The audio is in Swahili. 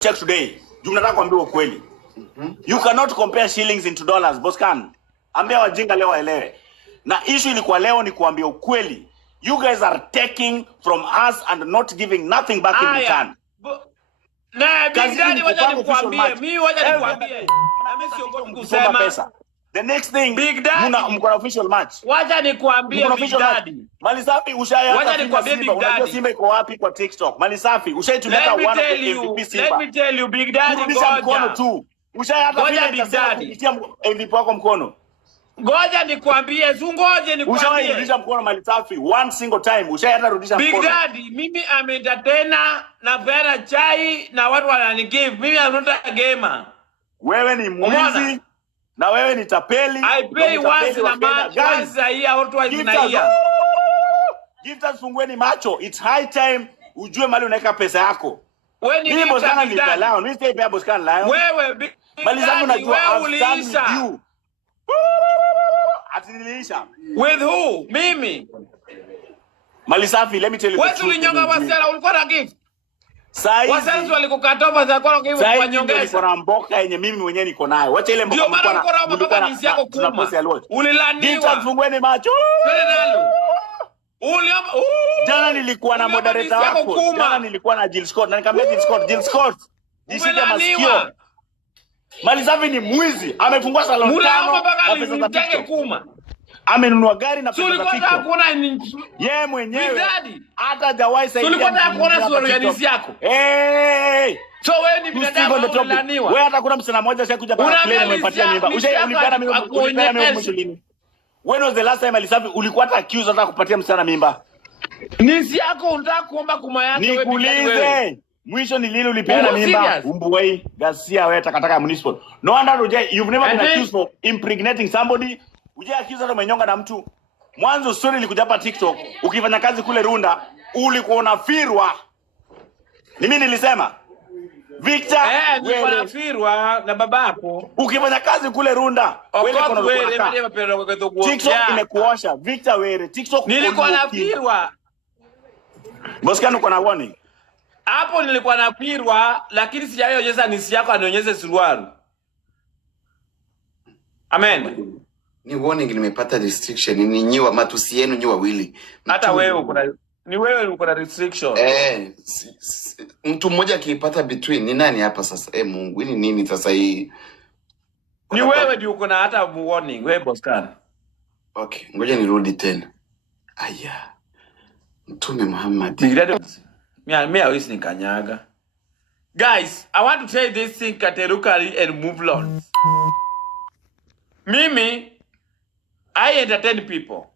check today. Tunataka kuambia ukweli. You cannot compare shillings into dollars, Boscan. Ambia wajinga leo waelewe. Na issue ilikuwa leo ni kuambia ukweli. You guys are taking from us and not giving nothing back in return. Na Big Daddy wacha nikwambie, mimi wacha nikwambie. Na mimi siogopi kusema pesa. The next thing, Big Daddy, mko official match. Wacha nikwambie Big Daddy. Malisafi ushaya hata Simba. Unajua Simba iko wapi kwa TikTok? Malisafi ushaituleta one of the MVP Simba. Let me tell you Big Daddy, ngoja mkono tu. Ushaya hata Big Daddy kupitia MVP wako mkono. Ngoja nikwambie, zungoje nikwambie. Ushawahi rudisha mkono Malisafi one single time. Ushaya hata rudisha mkono. Big Daddy, mimi entertainer na vera chai na watu wananigive. Mimi I'm not a gamer. Wewe ni mwizi. Na wewe ni tapeli. I pay once na match, once a year or twice in a year. Give us fungueni macho. It's high time ujue mali unaweka pesa yako. Wewe ni Boscan ni balao. Mimi sasa pia Boscan lao. Wewe Big mali zangu najua uliisha. Ati niliisha. With who? Mimi. Malisafi, let me tell you the truth. Wewe ulinyonga wasela ulikuwa na gift. Saizi wasela walikukatoa za kwa gift kwa nyongeza. Niko na mboka yenye mimi mwenyewe niko nayo. Wacha ile mboka mboka na yako kuma. Ulilaniwa. Give fungueni macho. Uliomba jana nilikuwa na moderator wako. Jana nilikuwa na Jill Scott. Na nikamwambia Jill Scott. Jishike masikio. Malisafi ni mwizi. Amefungua salon tano na pesa za TikTok. Amenunua gari na pesa za TikTok. Yeye mwenyewe hata hajawahi saidia. Tulipata kuona suluhisho yako. So wewe ni binadamu unalaniwa. Wewe hata kuna msana mmoja shakuja para claim umepatia mimba. Ulipana mimi mwisho lini? When was the last time Malisafi ulikuwa hata accused hata kupatia msana mimba? Nisi yako unataka kuomba kuma yako wewe. Nikuulize. Mwisho ni lini ulipeana mimba? Umbuwei, Gasia wewe takataka municipal. No wonder you've never been accused for impregnating somebody. Uje accused hata umenyonga na mtu. Mwanzo story ilikuja hapa TikTok. Ukifanya kazi kule Runda, ulikuwa unafirwa. Ni mimi nilisema. Victor, wewe unafirwa na babako. Ukifanya kazi kule Runda, wewe kuna TikTok imekuosha. Victor wewe, TikTok nilikuwa nafirwa. Boscan uko na warning. Hapo nilikuwa nafirwa lakini sijaonyesha nisi yako anionyeshe suruali. Amen. Ni warning nimepata restriction ni nyiwa matusi yenu nyiwa wili. Hata wewe uko na restriction. Mtu mmoja akipata between ni nani hapa sasa? Mungu, hili nini sasa hii? Ni wewe ndio uko na hata warning, wewe Boscan. Okay, ngoja nirudi tena. Aya. Mtume Muhammad. Mimi hawezi nikanyaga. Guys, I want to say this thing categorically and move on. Mimi, I entertain people.